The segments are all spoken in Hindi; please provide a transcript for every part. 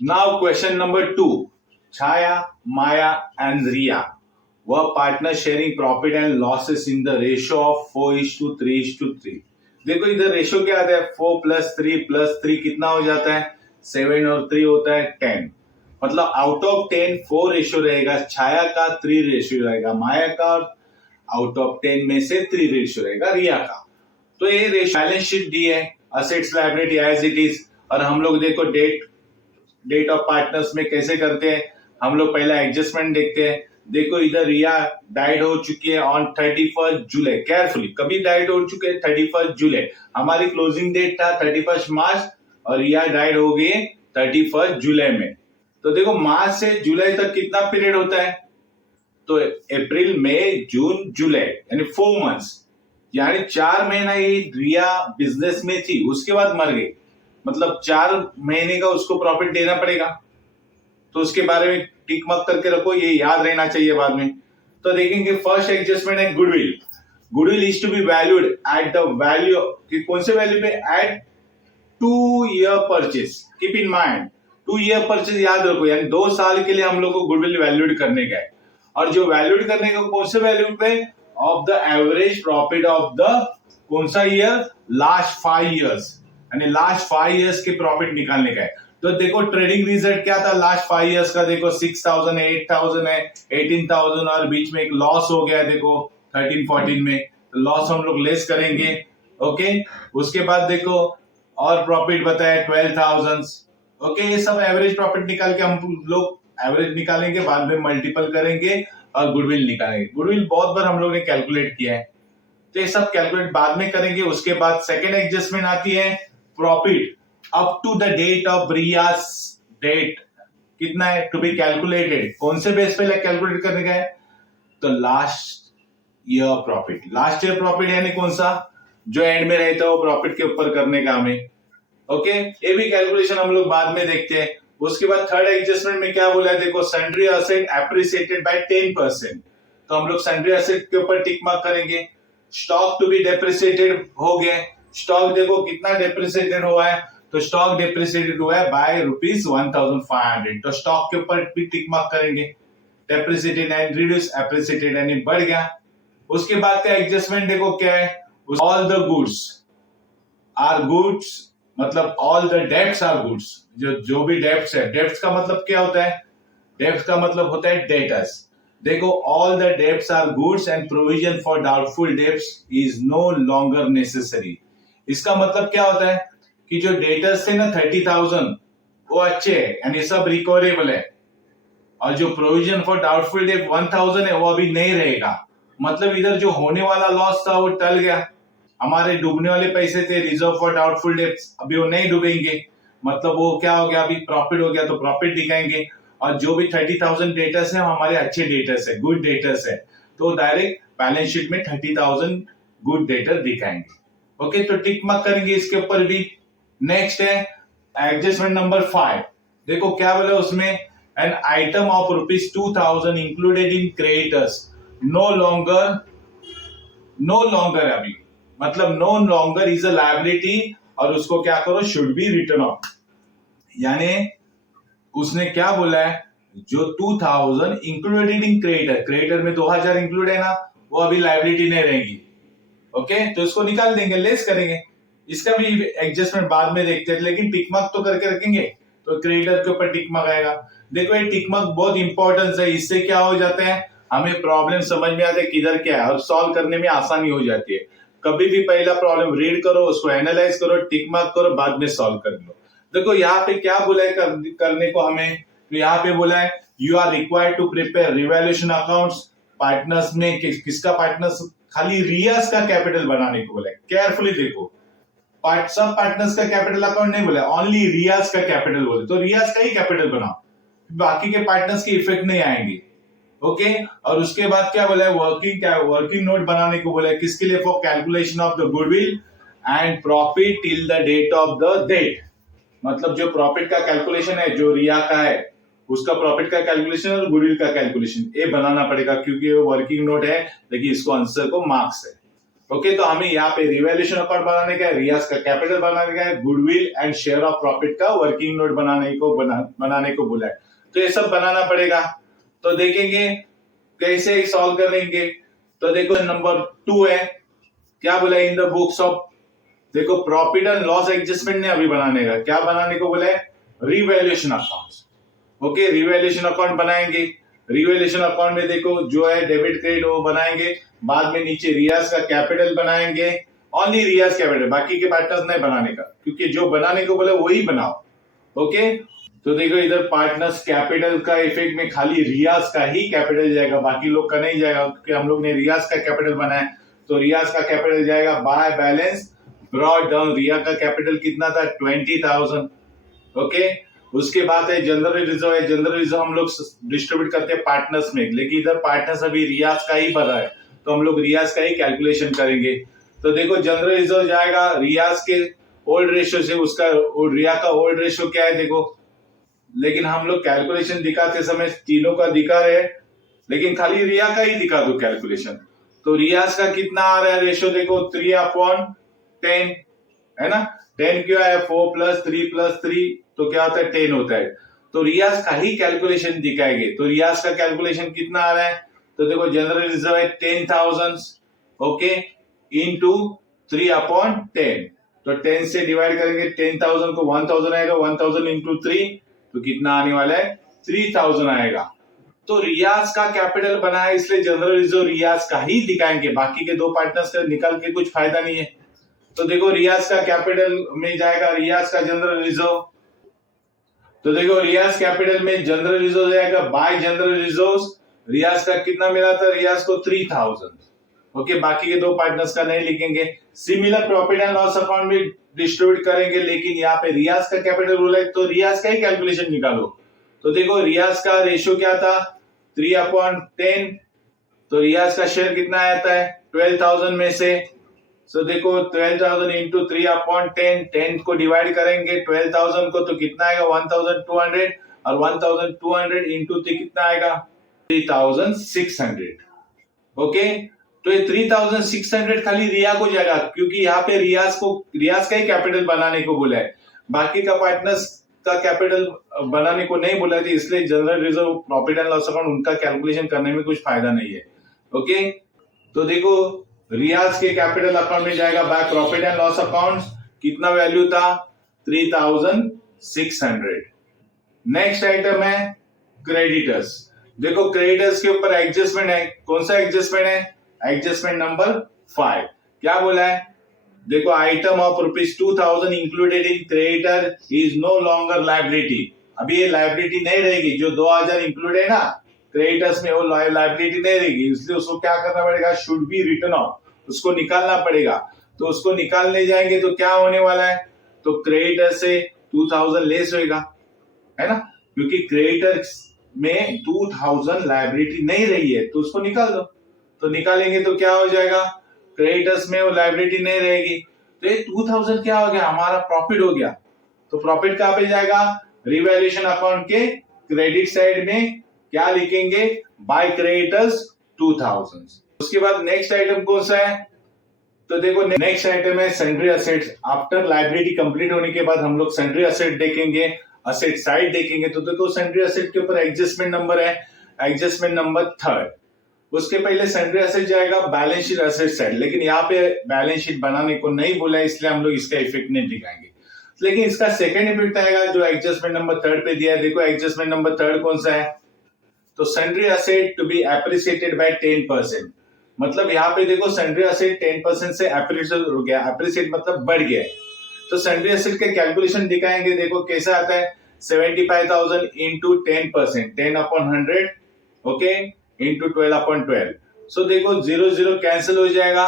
Now question number 2. Chaya, Maya and Ria were partners sharing profit and losses in the ratio of 4:3:3. देखो इधर रेशियो क्या आता है, 4+3+3 कितना हो जाता है, 7 और 3 होता है 10। मतलब आउट ऑफ 10 4 रेशियो रहेगा, छाया का 3 रेशियो रहेगा, माया का आउट ऑफ 10 में से 3 रेशियो रहेगा रिया का। तो ये बैलेंस शीट दी है, assets liability as it is. और हम लोग देखो डेट ऑफ पार्टनर्स में कैसे करते हैं, हम लोग पहला एडजस्टमेंट देखते हैं। देखो इधर रिया डाइड हो चुकी है ऑन 31 जुलाई। केयरफुली, कभी डाइड हो चुके हैं 31 जुलाई। हमारी क्लोजिंग डेट था 31 मार्च और रिया डाइड हो गई 31 जुलाई में। तो देखो मार्च से जुलाई तक कितना पीरियड होता है, तो अप्रैल मई जून जुलाई यानी 4 मंथ्स, यानी 4 महीना ये रिया बिजनेस में थी, उसके बाद मर गई। मतलब 4 महीने का उसको प्रॉफिट देना पड़ेगा। तो उसके बारे में टिक मक करके रखो, ये याद रहना चाहिए बाद में। तो देखेंगे फर्स्ट एडजस्टमेंट है goodwill. Goodwill is to be valued at the value, कौन से वैल्यू पे, at 2 year purchase. Keep in mind 2 year purchase याद रखो, यानी 2 साल के लिए हम लोग को गुडविल वैल्यूड करने का है। और जो वैल्यूड करने का कौन से वैल्यू पे, of the average profit of the कौन सा ईयर, लास्ट 5 ईयर्स, यानी लास्ट 5 ईयर्स के प्रॉफिट निकालने का है। तो देखो ट्रेडिंग रिजल्ट क्या था लास्ट 5 ईयर्स का, देखो 6,000 है, 8,000 है, 18,000 और बीच में एक लॉस हो गया देखो 13-14 में। तो लॉस हम लोग लेस करेंगे। ओके, उसके बाद देखो और प्रॉफिट बताया 12,000। ओके, ये सब एवरेज प्रॉफिट निकाल के हम लोग एवरेज निकालेंगे, बाद में मल्टीपल करेंगे और गुडविल निकालेंगे। गुडविल बहुत बार हम लोग ने कैलकुलेट किया है, तो ये सब कैलकुलेट बाद में करेंगे। उसके बाद सेकेंड एडजस्टमेंट आती है profit up to the date of Riyaz death, कितना है टू बी कैलकुलेटेड, कौन से बेस पे कैलकुलेट करने का है, तो last year profit. Last year profit यानी कौन सा, जो एंड में रहता है वो प्रॉफिट के ऊपर करने का हमें। ओके, ये भी कैलकुलेशन हम लोग बाद में देखते हैं। उसके बाद थर्ड एडजस्टमेंट में क्या बोला है, देखो सन्ड्री एसेट एप्रिसिएटेड बाय 10%, तो हम लोग सन्ड्री एसेट के ऊपर टिक मार्क करेंगे। स्टॉक टू बी डेप्रिसिएटेड हो गए, स्टॉक देखो कितना डेप्रिसिएटेड हुआ है, तो स्टॉक डेप्रिसिएटेड हुआ है बाय ₹1,500, तो स्टॉक के ऊपर भी टिक मार्क करेंगे। डेप्रिसिएटेड एंड रिड्यूस, एप्रिसिएटेड यानी बढ़ गया। उसके बाद का एडजस्टमेंट देखो क्या है, all the goods are goods, मतलब all the debts are goods, जो भी डेब्ट्स है, डेब्ट्स का मतलब क्या होता है, डेब्ट्स का मतलब होता है डेटर्स। देखो all the debts are goods and provision for doubtful debts is no longer necessary. इसका मतलब क्या होता है कि जो डेटर्स थे ना 30,000 वो अच्छे है, यानी सब रिकवरेबल है, और जो प्रोविजन फॉर डाउटफुल डेब्ट 1,000 है वो अभी नहीं रहेगा। मतलब इधर जो होने वाला लॉस था वो टल गया। हमारे डूबने वाले पैसे थे रिजर्व फॉर डाउटफुल डेब्ट्स, अभी वो नहीं डूबेंगे, मतलब वो क्या हो गया, अभी प्रॉफिट हो गया, तो प्रॉफिट दिखाएंगे। और जो भी 30,000 डेटर्स है हमारे अच्छे डेटर्स है, गुड डेटर्स है, तो डायरेक्ट बैलेंस शीट में 30,000 गुड डेटर दिखाएंगे। ओके, तो टिक मार्क करेंगे इसके ऊपर भी। नेक्स्ट है एडजस्टमेंट नंबर 5। देखो क्या बोला उसमें, an item of ₹2,000 included in creditors no longer अभी, मतलब no longer is a liability, और उसको क्या करो, शुड बी रिटर्न ऑफ। यानी उसने क्या बोला है, जो 2,000 इंक्लूडेड इन क्रेडिटर, क्रेडिटर में 2,000 इंक्लूड है ना, वो अभी लायबिलिटी नहीं रहेगी। ओके, तो इसको निकाल देंगे, लेस करेंगे। इसका भी एडजस्टमेंट बाद में देखते हैं, लेकिन टिक मार्क तो करके रखेंगे, तो क्रेडिटर के ऊपर टिक मार्क आएगा। देखो ये टिक मार्क बहुत इंपॉर्टेंस है, इससे क्या हो जाता है, हमें प्रॉब्लम समझ में आता है किधर क्या है, और सॉल्व करने में आसानी हो जाती है। कभी भी पहला प्रॉब्लम रीड करो, उसको एनालाइज करो, टिक मार्क करो, बाद में सॉल्व कर लो। देखो यहाँ पे क्या बोला है करने को हमें, तो यहाँ पे बोला है you are required to prepare revaluation accounts. Partners में किसका पार्टनर्स, खाली रियाज का कैपिटल बनाने को बोला है। केयरफुली देखो, सब पार्टनर्स का कैपिटल अकाउंट नहीं बोला, ओनली रियाज का कैपिटल बोले, तो रियाज का ही कैपिटल बनाओ, बाकी के पार्टनर्स के इफेक्ट नहीं आएंगे। ओके, और उसके बाद क्या बोला है, वर्किंग नोट बनाने को बोला है, किसके लिए, for calculation of the goodwill and profit till the date of the death. मतलब जो प्रॉफिट का कैलकुलेशन है, जो रिया का है उसका प्रॉफिट का कैलकुलेशन और गुडविल का कैलकुलेशन, ये बनाना पड़ेगा, क्योंकि वो वर्किंग नोट है, लेकिन इसको आंसर को मार्क्स है। ओके, तो हमें यहाँ पे रिवैल्यूएशन अकाउंट बनाने का है, रियाज का कैपिटल बनाने का है, goodwill and share of profit का वर्किंग नोट बनाने को बोला है। तो ये सब बनाना पड़ेगा। तो देखेंगे कैसे सॉल्व करेंगे। तो देखो नंबर 2 है, क्या बोला इन द बुक्स ऑफ, देखो प्रॉफिट एंड लॉस एडजस्टमेंट ने अभी बनाने का, क्या बनाने को बोला है, revaluation account. Okay, revaluation account बनाएंगे। रिवैल्यूएशन अकाउंट में देखो जो है डेबिट क्रेडिट वो बनाएंगे, बाद में नीचे रियाज का कैपिटल बनाएंगे, ओनली रियाज कैपिटल, बाकी के पार्टनर्स नहीं बनाने का, क्योंकि जो बनाने को बोले वही बनाओ। ओके, तो देखो इधर पार्टनर्स कैपिटल का इफेक्ट में खाली रियाज का ही कैपिटल जाएगा, बाकी लोग का नहीं जाएगा, क्योंकि हम लोग ने रियाज का कैपिटल बनाया। तो रियाज का कैपिटल जाएगा बाय बैलेंस ब्रॉड डाउन। रिया का कैपिटल कितना था, 20,000। ओके, उसके बाद है जनरल रिजर्व है। जनरल रिजर्व हम लोग डिस्ट्रीब्यूट करते हैं पार्टनर्स में, लेकिन इधर पार्टनर्स अभी रियाज का ही भरा है, तो हम लोग रियाज का ही कैलकुलेशन करेंगे। तो देखो जनरल रिजर्व जाएगा रियाज के ओल्ड रेशियो से, उसका रिया का ओल्ड रेशियो क्या है देखो, लेकिन हम लोग कैलकुलेशन दिखाते समय तीनों का दिखा रहे, लेकिन खाली रिया का ही दिखा दो कैलकुलेशन। तो रियाज का कितना आ रहा है रेशियो देखो, 3/10 है ना। 10 क्यों है, 4 + 3 + 3 तो क्या होता है, 10 होता है। तो रियाज का ही कैलकुलेशन दिखाएंगे। तो रियाज का कैलकुलेशन कितना आ रहा है, तो देखो जनरल रिजर्व है 10,000, ओके, इंटू 3/10। तो 10 से डिवाइड करेंगे, 10,000 को 1,000 आएगा, 1,000 इंटू 3 तो कितना आने वाला है, 3,000 आएगा। तो रियाज का कैपिटल बना है, इसलिए जनरल रिजर्व रियाज का ही दिखाएंगे, बाकी के दो पार्टनर्स का निकाल के कुछ फायदा नहीं है। तो देखो रियाज का कैपिटल में जाएगा रियाज का जनरल रिजर्व। तो देखो रियाज कैपिटल में जनरल रिजर्व जाएगा बाय जनरल रिजर्व। रियाज का कितना मिला था, रियाज को 3,000। ओके, बाकी के दो पार्टनर्स का नहीं लिखेंगे। Similar profit and loss account में डिस्ट्रीब्यूट करेंगे, लेकिन यहाँ पे रियाज का कैपिटल बोला है तो रियाज का ही कैलकुलेशन निकालो। तो देखो रियाज का रेशियो क्या था, 3/10। तो रियाज का शेयर कितना आता है, 12,000 में से। सो देखो 12,000 इंटू 3/10, 10 को डिवाइड करेंगे 12,000 को, तो कितना आएगा, 1,200, और 1,200 इंटू 3 कितना आएगा, 3,600। ओके, तो ये 3,600 खाली रिया को जाएगा, क्योंकि यहाँ पे रियाज का ही कैपिटल बनाने को बोला है, बाकी का पार्टनर्स का कैपिटल बनाने को नहीं बोला थी, इसलिए general reserve profit and loss account उनका कैलकुलेशन करने में कुछ फायदा नहीं है। ओके, तो देखो रियाज के कैपिटल अकाउंट में जाएगा by profit and loss account, कितना वैल्यू था, 3,600। नेक्स्ट आइटम है क्रेडिटर्स। देखो क्रेडिटर्स के ऊपर एडजस्टमेंट है, कौन सा एडजस्टमेंट है, एडजस्टमेंट नंबर 5। क्या बोला है, देखो item of ₹2,000 included in creditor is no longer liability. अभी ये लायबिलिटी नहीं रहेगी, जो 2,000 इंक्लूड है ना क्रेडिटर्स में, वो लायबिलिटी नहीं रहेगी, इसलिए उसको क्या करना पड़ेगा, शुड बी रिटर्न ऑफ, उसको निकालना पड़ेगा। तो उसको निकालने जाएंगे तो क्या होने वाला है, तो क्रेडिटर से 2,000 लेस होगा, है ना, क्योंकि क्रेडिटर में 2,000 लायबिलिटी नहीं रही है, तो उसको निकाल दो। तो निकालेंगे तो क्या हो जाएगा, क्रेडिटर्स में वो लायबिलिटी नहीं रहेगी, तो ये 2,000 क्या हो गया, हमारा प्रॉफिट हो गया। तो प्रॉफिट कहां पे जाएगा, रिवैल्यूएशन अकाउंट के क्रेडिट साइड में क्या लिखेंगे, बाय क्रेडिटर्स 2,000। उसके बाद नेक्स्ट आइटम कौन सा है, तो देखो नेक्स्ट आइटम है sundry assets. After liability complete होने के बाद हम लोग सन्ड्री असेट देखेंगे, असेट साइड देखेंगे। तो देखो सन्ड्री असेट के ऊपर एडजस्टमेंट नंबर है, एडजस्टमेंट नंबर 3। उसके पहले सन्ड्री असेट जाएगा बैलेंस शीट असेट साइड, लेकिन यहाँ पे बैलेंस शीट बनाने को नहीं बोला है, इसलिए हम लोग इसका इफेक्ट नहीं दिखाएंगे, लेकिन इसका सेकंड इफेक्ट आएगा जो एडजस्टमेंट नंबर 3 पे दिया है। देखो एडजस्टमेंट नंबर 3 कौन सा है, तो sundry asset to be appreciated by 10%। मतलब यहाँ पे देखो सन्ड्री असेट 10% से एप्रिसिएट हो गया, एप्रिसिएट मतलब बढ़ गया। तो सन्ड्री असेट के कैलकुलेशन दिखाएंगे, देखो कैसा आता है, 75,000 इंटू 10%, 10/100, ओके, इंटू 12/12। सो देखो 0 कैंसिल हो जाएगा,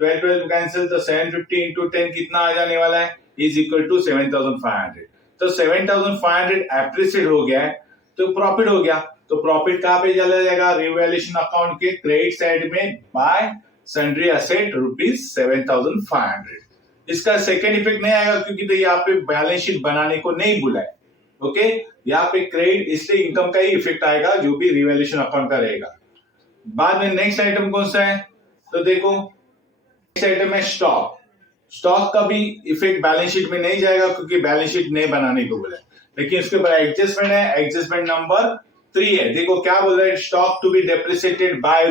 12 कैंसिल, तो 750 इंटू 10 कितना आ जाने वाला है, इज इक्वल टू 7,500। तो 7,500 एप्रिसिएट हो गया है, तो प्रॉफिट हो गया। तो प्रॉफिट कहां पे चला जाएगा, रिवैल्यूएशन अकाउंट के क्रेडिट साइड में बाय सन्ड्री असेट ₹7,500। इसका सेकंड इफेक्ट नहीं आएगा, क्योंकि तो यहाँ पे बैलेंस शीट बनाने को नहीं बोला है। ओके, यहाँ पे क्रेडिट, इसलिए इनकम का ही इफेक्ट आएगा जो भी रिवैल्यूएशन अकाउंट का रहेगा। बाद में नेक्स्ट आइटम कौन सा है, तो देखो नेक्स्ट आइटम है स्टॉक। स्टॉक का भी इफेक्ट बैलेंस शीट में नहीं जाएगा क्योंकि बैलेंस शीट नहीं बनाने को बोला है, लेकिन उसके ऊपर एडजस्टमेंट है, एडजस्टमेंट नंबर 3 है। देखो क्या बोल रहा है, stock to be depreciated by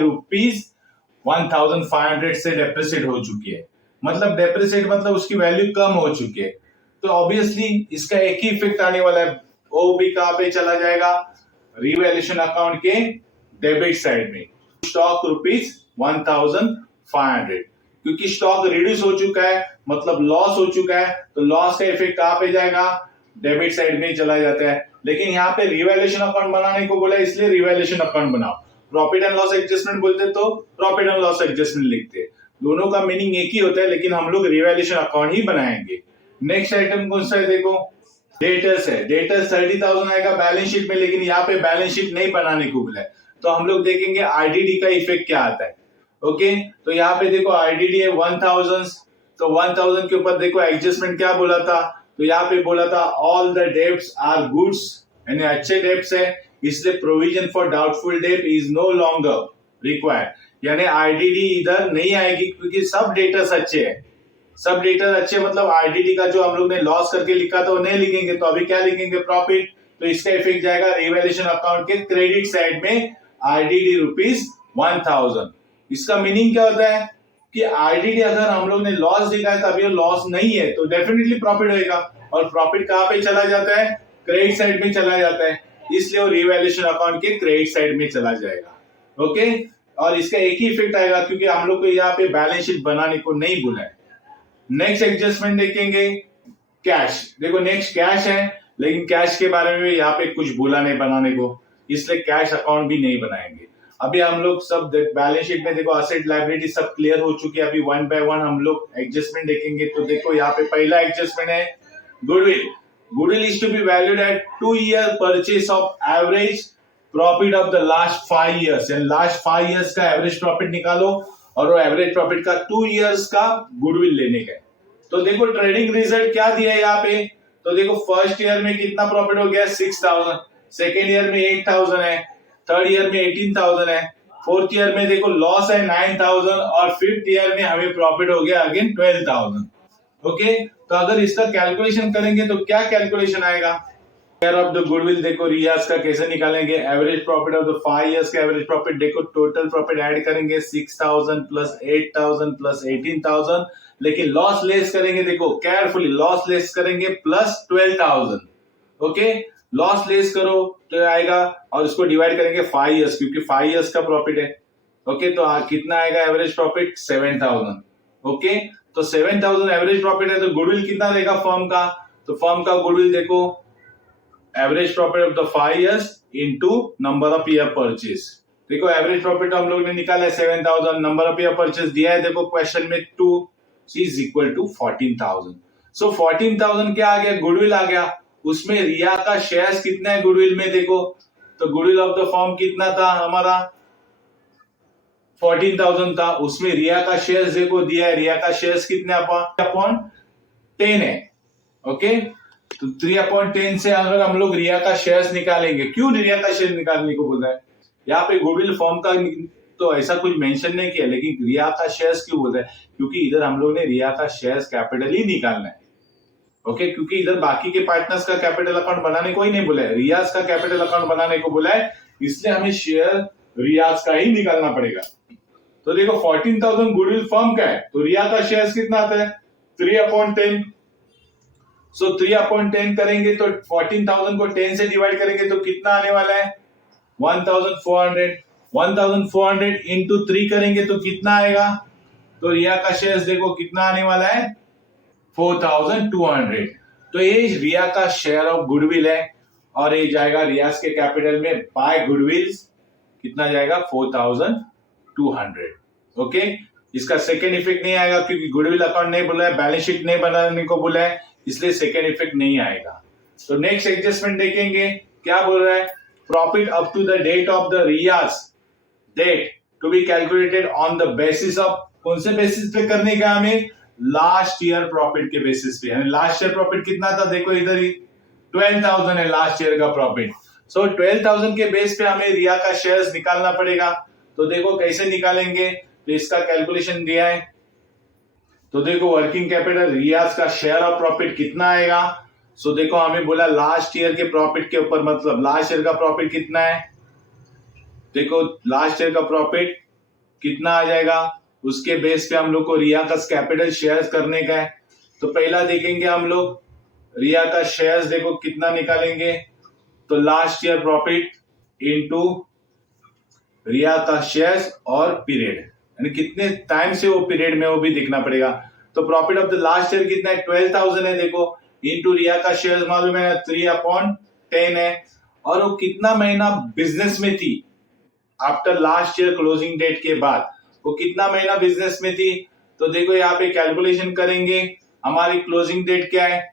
₹1500 से डेप्रिसिएट हो चुकी है। मतलब डेप्रिसिएट मतलब उसकी वैल्यू कम हो चुकी है, तो ऑब्वियसली इसका एक ही इफेक्ट आने वाला है, वो भी कहां पे चला जाएगा, रिवैल्यूएशन अकाउंट के डेबिट साइड में। स्टॉक ₹1500, क्योंकि स्टॉक रिड्यूस हो चुका है मतलब लॉस हो चुका है, तो लॉस का इफेक्ट कहां पे जाएगा, डेबिट साइड में चला जाता है। लेकिन यहाँ पे रिवैल्यूएशन अकाउंट बनाने को बोला, इसलिए रिवैल्यूएशन अकाउंट बनाओ। प्रॉफिट एंड लॉस एडजस्टमेंट बोलते तो प्रॉफिट एंड लॉस एडजस्टमेंट लिखते, दोनों का मीनिंग एक ही होता है, लेकिन हम लोग रिवैल्यूएशन अकाउंट ही बनाएंगे। नेक्स्ट आइटम कौन सा है, देखो डेटर्स है। डेटर्स 30,000 आएगा बैलेंस शीट में, लेकिन यहाँ पे बैलेंस शीट नहीं बनाने को बोला है, तो हम लोग देखेंगे आईडीडी का इफेक्ट क्या आता है। ओके, तो यहाँ पे देखो आईडीडी है 1000, तो 1000 के ऊपर देखो एडजस्टमेंट क्या बोला था, तो यहाँ पे बोला था all the debts are goods, यानी अच्छे डेब्ट्स है, इसलिए provision for doubtful debt is no longer required, यानी आईडीडी इधर नहीं आएगी क्योंकि सब डेटर्स अच्छे हैं। सब डेटर अच्छे मतलब आईडीडी का जो हम लोग ने लॉस करके लिखा था वो नहीं लिखेंगे, तो अभी क्या लिखेंगे, प्रॉफिट, तो इसका इफेक्ट जाएगा रिवैल्यूएशन अकाउंट के क्रेडिट साइड में आईडीडी ₹1000। इसका मीनिंग क्या होता है कि आईडीडी अगर हम लोग ने लॉस लिखा है तो अभी लॉस नहीं है, तो डेफिनेटली प्रॉफिट होगा, और प्रॉफिट कहां पे चला जाता है, क्रेडिट साइड में चला जाता है, इसलिए वो रिवैल्यूएशन अकाउंट के क्रेडिट साइड में चला जाएगा। ओके, और इसका एक ही इफेक्ट आएगा क्योंकि हम लोग को यहाँ पे बैलेंस शीट बनाने को नहीं बोला है। नेक्स्ट एडजस्टमेंट देखेंगे कैश। देखो नेक्स्ट कैश है, लेकिन कैश के बारे में यहाँ पे कुछ बोला नहीं बनाने को, इसलिए कैश अकाउंट भी नहीं बनाएंगे। अभी हम लोग सब बैलेंस शीट में देखो असेट लायबिलिटी सब क्लियर हो चुकी है, अभी वन बाय वन हम लोग एडजस्टमेंट देखेंगे। तो देखो यहाँ पे पहला एडजस्टमेंट है goodwill. Goodwill is to be valued at 2 year purchase of average profit of the last 5 years, यानी लास्ट 5 ईयर्स का एवरेज प्रॉफिट निकालो और वो एवरेज प्रॉफिट का 2 ईयर्स का गुडविल लेने का है। तो देखो ट्रेडिंग रिजल्ट क्या दिया है यहाँ पे, तो देखो फर्स्ट ईयर में कितना प्रॉफिट हो गया 6000, सेकेंड ईयर में 8000 है, थर्ड ईयर में 18000 है, फोर्थ ईयर में देखो लॉस है 9000, और फिफ्थ ईयर में हमें प्रॉफिट हो गया अगेन 12000। ओके, तो अगर इसका कैलकुलेशन करेंगे तो क्या कैलकुलेशन आएगा, शेयर ऑफ द गुडविल देखो रियाज का कैसे निकालेंगे, average profit of the 5 years का एवरेज प्रॉफिट, देखो टोटल प्रॉफिट ऐड करेंगे 6000 प्लस 8000 प्लस 18000, लेकिन लॉस लेस करेंगे, देखो केयरफुली लॉस लेस करेंगे प्लस 12000। ओके, लॉस लेस करो तो आएगा, और इसको डिवाइड करेंगे 5 इयर्स क्योंकि 5 इयर्स का प्रॉफिट है। ओके, तो कितना आएगा एवरेज प्रॉफिट 7000। ओके, तो 7000 एवरेज प्रॉफिट है, तो गुडविल कितना देगा फर्म का, तो फर्म का गुडविल देखो average profit of the 5 years into number of year purchase. देखो एवरेज प्रॉफिट हम लोग ने निकाला है 7000, नंबर ऑफ ईयर परचेज दिया है देखो क्वेश्चन में 2 इज इक्वल टू 14000। सो 14000 क्या आ गया, गुडविल आ गया। उसमें रिया का शेयर्स कितना है गुडविल में, देखो तो गुडविल ऑफ द फर्म कितना था हमारा 14000 था, उसमें रिया का शेयर्स देखो दिया है, रिया का शेयर्स कितने अपॉन 10 है। ओके, तो 3/10 से अगर हम लोग रिया का शेयर्स निकालेंगे, क्यों रिया का शेयर निकालने को बोल रहा है, यहाँ पे गुडविल फर्म का तो ऐसा कुछ मेंशन नहीं किया, लेकिन रिया का शेयर्स क्यों बोल रहा है, क्योंकि इधर हम लोग ने रिया का शेयर्स कैपिटल ही निकालना है। ओके, क्योंकि इधर बाकी के पार्टनर्स का कैपिटल अकाउंट बनाने को ही नहीं बोला है, रियाज का कैपिटल अकाउंट बनाने को बोला है, इसलिए हमें शेयर रियाज का ही निकालना पड़ेगा। तो देखो 14000 गुडविल फर्म का है, तो रिया का शेयर्स कितना आता है 3/10। सो 3/10 करेंगे तो 14000 को 10 से डिवाइड करेंगे तो कितना आने वाला है 1400। 1400 इंटू 3 करेंगे तो कितना आएगा, तो रिया का शेयर्स देखो कितना आने वाला है 4200। तो ये रिया का शेयर ऑफ गुडविल है, और ये जाएगा रियाज के कैपिटल में बाय गुडविल, कितना जाएगा 4200। ओके, इसका सेकेंड इफेक्ट नहीं आएगा क्योंकि गुडविल अकाउंट नहीं बोला है, बैलेंस शीट नहीं बनाने को बोला है, इसलिए सेकेंड इफेक्ट नहीं आएगा। तो नेक्स्ट एडजस्टमेंट देखेंगे क्या बोल रहा है, profit up to the date of the Riyaz death to be calculated on the basis of, कौन से बेसिस पे करने का हमें, लास्ट ईयर प्रॉफिट के बेसिस पे। यानी लास्ट ईयर प्रॉफिट कितना था, देखो इधर ही 12000 है लास्ट ईयर का प्रॉफिट। सो 12000 के बेस पे हमें रिया का शेयर्स निकालना पड़ेगा। तो देखो कैसे निकालेंगे, तो इसका कैलकुलेशन दिया है तो देखो वर्किंग कैपिटल रियाज का शेयर ऑफ प्रॉफिट कितना आएगा। सो देखो हमें बोला लास्ट ईयर के प्रॉफिट के ऊपर, मतलब लास्ट ईयर का प्रॉफिट कितना है, देखो लास्ट ईयर का प्रॉफिट कितना आ जाएगा, उसके बेस पे हम लोग को रिया का कैपिटल शेयर्स करने का है। तो पहला देखेंगे हम लोग रिया का शेयर्स, देखो कितना निकालेंगे, तो लास्ट ईयर प्रॉफिट इनटू रिया का शेयर्स और पीरियड, यानी कितने टाइम से वो पीरियड में, वो भी देखना पड़ेगा। तो profit of the last year कितना है, 12,000 है, देखो इनटू रिया का शेयर्स मालूम है 3/10 है, और वो कितना महीना बिजनेस में थी after last year closing date के बाद, वो कितना महीना बिजनेस में थी। तो देखो यहाँ पे कैलकुलेशन करेंगे, हमारी क्लोजिंग डेट क्या है,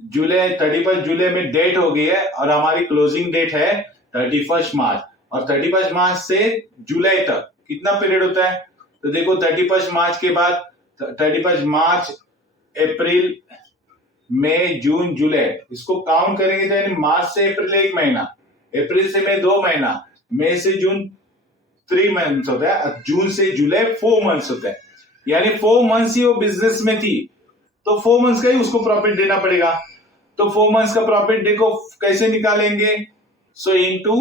जुलाई 31 जुलाई में डेट हो गई है और हमारी क्लोजिंग डेट है 31 मार्च, और 31 मार्च से जुलाई तक कितना पीरियड होता है, तो देखो 31 मार्च के बाद 31 मार्च अप्रैल मई जून जुलाई, इसको काउंट करेंगे तो यानी मार्च से अप्रैल 1 महीना, अप्रैल से मई 2 महीना, मई से जून 3 मंथ्स होता है, जून से जुलाई 4 मंथ्स होता है, यानी 4 मंथ्स ही वो बिजनेस में थी, तो 4 मंथ्स का ही उसको प्रॉफिट देना पड़ेगा। तो 4 मंथ्स का प्रॉफिट देखो कैसे निकालेंगे, सो इनटू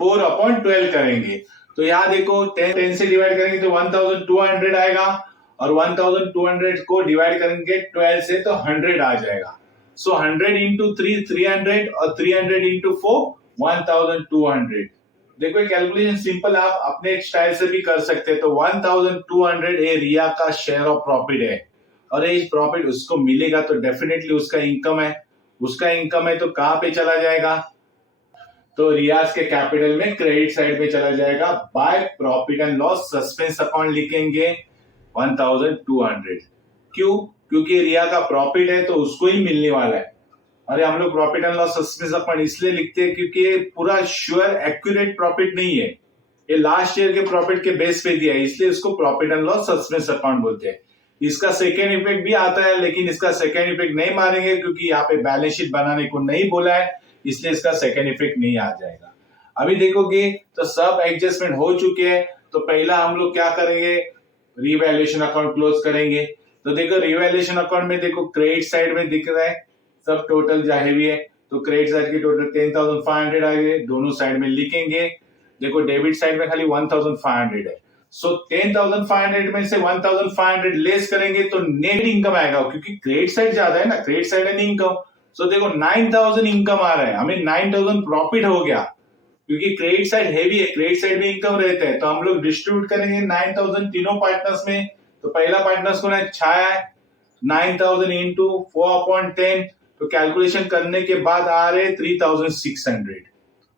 4/12 करेंगे। तो यहाँ देखो 10 से डिवाइड करेंगे तो 1200 आएगा, और 1200 को डिवाइड करेंगे 12 से तो 100 आ जाएगा। सो 100 इंटू 3 300, और 300 इंटू 4 1200। देखो कैलकुलेशन सिंपल, आप अपने स्टाइल से भी कर सकते हैं। तो 1200 ये रिया का शेयर ऑफ प्रॉफिट है, और ये प्रॉफिट उसको मिलेगा तो डेफिनेटली उसका इनकम है, उसका इनकम है तो कहां पे चला जाएगा, तो रियाज के कैपिटल में क्रेडिट साइड में चला जाएगा, by profit and loss suspense account लिखेंगे 1200। क्यों, क्योंकि रिया का प्रॉफिट है तो उसको ही मिलने वाला है। अरे हम लोग profit and loss suspense account इसलिए लिखते हैं क्योंकि ये पूरा श्योर एक्यूरेट प्रॉफिट नहीं है, ये लास्ट ईयर के प्रॉफिट के बेस पे दिया है, इसलिए इसको profit and loss suspense account बोलते हैं। इसका सेकेंड इफेक्ट भी आता है, लेकिन इसका सेकेंड इफेक्ट नहीं मानेंगे क्योंकि यहाँ पे बैलेंस शीट बनाने को नहीं बोला है, इसलिए इसका सेकेंड इफेक्ट नहीं आ जाएगा। अभी देखोगे तो सब एडजस्टमेंट हो चुके हैं, तो पहला हम लोग क्या करेंगे, रिवैल्यूएशन अकाउंट क्लोज करेंगे। तो देखो रिवैल्यूएशन अकाउंट में देखो क्रेडिट साइड में दिख रहा है सब टोटल जाहिर भी है, तो क्रेडिट साइड की टोटल 10,500 आ गए, दोनों साइड में लिखेंगे। देखो डेबिट साइड में खाली 1,500 है, सो 10,500 में से 1,500 लेस करेंगे तो नेट इनकम आएगा, क्योंकि क्रेडिट साइड ज्यादा है ना, क्रेडिट साइड है इनकम। सो देखो 9,000 इनकम आ रहा है, हमें 9,000 प्रॉफिट हो गया, क्योंकि क्रेडिट साइड हैवी है, क्रेडिट साइड में इनकम रहता है। तो हम लोग डिस्ट्रीब्यूट करेंगे 9,000 तीनों पार्टनर्स में। तो पहला पार्टनर्स को ना छाया है 9,000 इंटू 4/10, तो कैलकुलेशन करने के बाद आ रहे 3,600।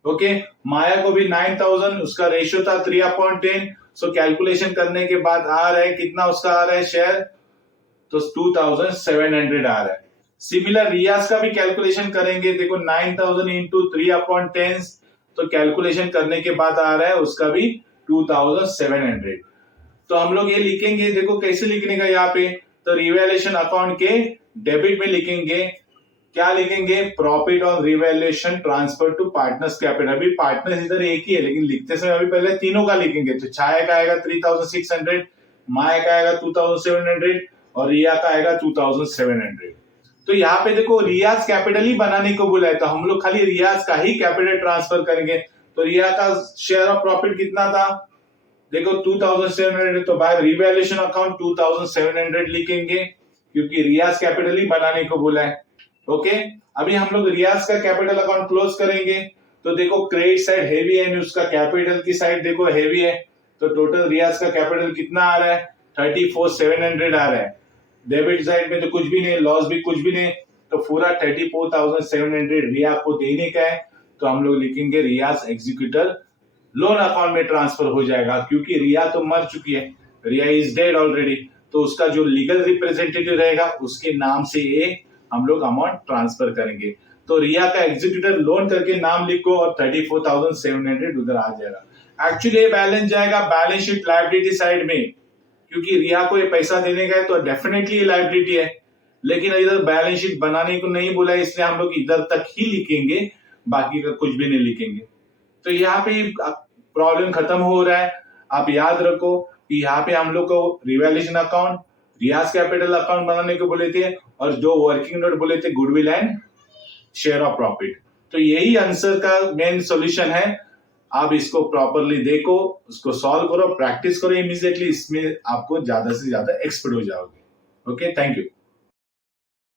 ओके, माया को भी 9,000, उसका रेशियो था 3/10, सो कैलकुलेशन करने के बाद आ रहा है कितना उसका आ रहा है शेयर, तो 2,700 आ रहा है। सिमिलर रियाज का भी कैलकुलेशन करेंगे, देखो 9,000 इंटू 3/10, तो कैलकुलेशन करने के बाद आ रहा है उसका भी 2,700। तो हम लोग ये लिखेंगे, देखो कैसे लिखने का यहाँ पे, तो रिवैल्यूएशन अकाउंट के डेबिट में लिखेंगे, क्या लिखेंगे, profit on revaluation transfer to partners capital. अभी पार्टनर्स इधर एक ही है, लेकिन लिखते समय अभी पहले तीनों का लिखेंगे। तो छाया का आएगा 3,600, माया का आएगा 2,700, और रिया का आएगा 2,700। तो यहाँ पे देखो रियाज कैपिटल ही बनाने को बोला है, तो हम लोग खाली रियाज का ही कैपिटल ट्रांसफर करेंगे। तो रिया का शेयर ऑफ प्रॉफिट कितना था, देखो 2,700, तो बाय रिवैल्यूएशन अकाउंट 2,700 लिखेंगे, क्योंकि रियाज कैपिटल ही बनाने को बोला है। ओके, अभी हम लोग रियाज का कैपिटल अकाउंट क्लोज करेंगे। तो देखो क्रेडिट साइड हेवी है, उसका कैपिटल की साइड देखो हेवी है, तो टोटल रियाज का कैपिटल कितना आ रहा है, 34,700 आ रहा है। डेबिट साइड में तो कुछ भी नहीं, लॉस भी कुछ भी नहीं, तो पूरा 34,700 रिया को देने का है। तो हम लोग लिखेंगे रियाज एग्जीक्यूटर लोन अकाउंट में ट्रांसफर हो जाएगा, क्योंकि रिया तो मर चुकी है, रिया इज डेड ऑलरेडी, तो उसका जो लीगल रिप्रेजेंटेटिव रहेगा उसके नाम से ये हम लोग अमाउंट ट्रांसफर करेंगे। तो रिया का एग्जीक्यूटर लोन करके नाम लिखो और 34,700 उधर आ जाएगा। एक्चुअली ये बैलेंस जाएगा बैलेंस शीट लायबिलिटी साइड में, क्योंकि रिया को ये पैसा देने का है तो डेफिनेटली ये लायबिलिटी है, लेकिन इधर बैलेंस शीट बनाने को नहीं बोला, इसलिए हम लोग इधर तक ही लिखेंगे, बाकी का कुछ भी नहीं लिखेंगे। तो यहाँ पे प्रॉब्लम खत्म हो रहा है। आप याद रखो कि यहाँ पे हम लोग को रिवैल्यूएशन अकाउंट, रियाज कैपिटल अकाउंट बनाने को बोले थे और जो वर्किंग नोट बोले थे goodwill and share of profit. तो यही आंसर का मेन सॉल्यूशन है। आप इसको प्रॉपरली देखो, उसको सॉल्व करो, प्रैक्टिस करो इमीडिएटली, इसमें आपको ज्यादा से ज्यादा एक्सपर्ट हो जाओगे। Okay, thank you.